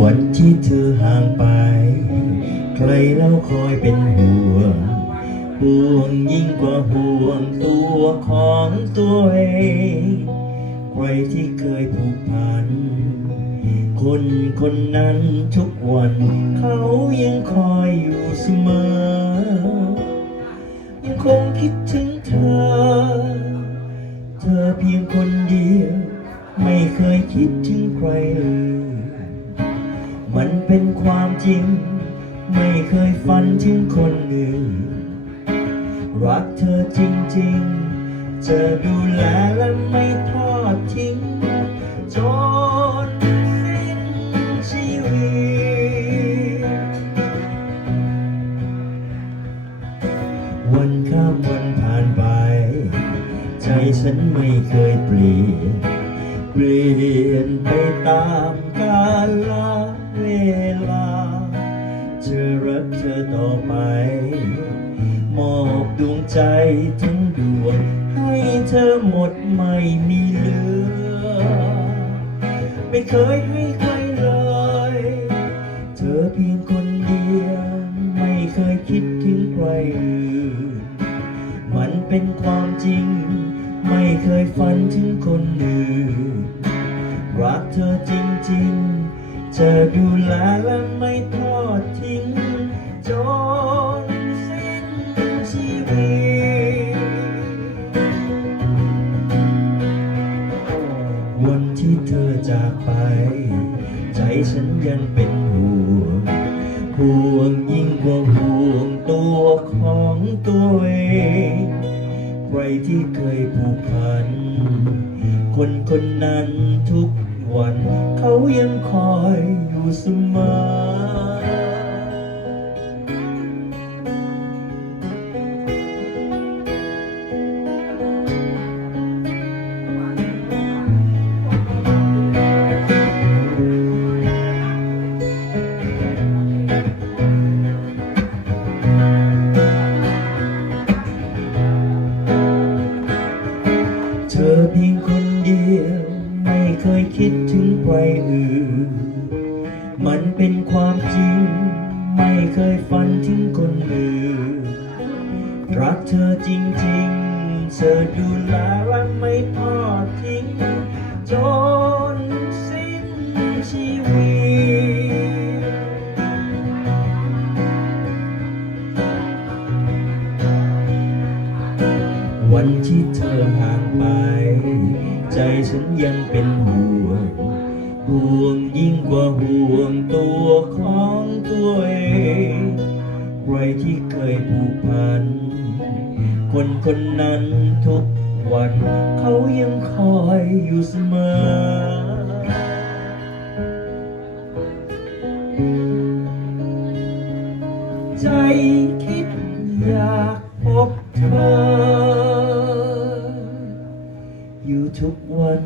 วันที่เธอห่างไป ใครแล้วคอยเป็นห่วงห่วงยิ่งกว่าห่วงตัวของตัวเองใครที่เคยผูกพัน คนคนนั้นทุกวันเขายังคอยอยู่เสมอ ยังคงคิดถึงเธอ เธอเพียงคนเดียว ไม่เคยคิดถึงใครเลย มันเป็นความจริง ไม่เคยฝันถึงคนอื่น รักเธอจริงๆ จะดูแลและไม่ทอดทิ้งจนสิ้นชีวิต วันข้ามวันผ่านไป ใจฉันไม่เคยเปลี่ยน เปลี่ยนไปตามกาลเวลา จะรักเธอต่อไป มอบดวงใจทั้งดวง ให้เธอหมดไม่มีเหลือ ไม่เคยให้ใครเลย เธอเพียงคนเดียว ไม่เคยคิดถึงใครอื่นมันเป็นความจริง ไม่เคยฝันถึงคนอื่น รักเธอจริงๆ จะดูแลและไม่ทอดทิ้งจนสิ้นชีวิต วันที่เธอจากไป ใจฉันยังเป็นห่วง ห่วงยิ่งกว่าห่วงตัวของตัวเองใครที่เคยผูกพัน คนคนนั้นทุก วั มันเป็นความจริง ไม่เคยฝันถึงคนอื่น รักเธอจริงๆ เธอดูแลและไม่ทอดทิ้ง จนสิ้นชีวิต วันที่เธอห่างไป ใจฉันยังเป็นห่วง ห่วงยิ่งกว่าห่วงตัวของตัวเองใครที่เคยผูกพัน คนคนนั้นทุกวัน เขายังคอยอยู่เสมอใจคิดอยากพบเธอ อยู่ทุกวัน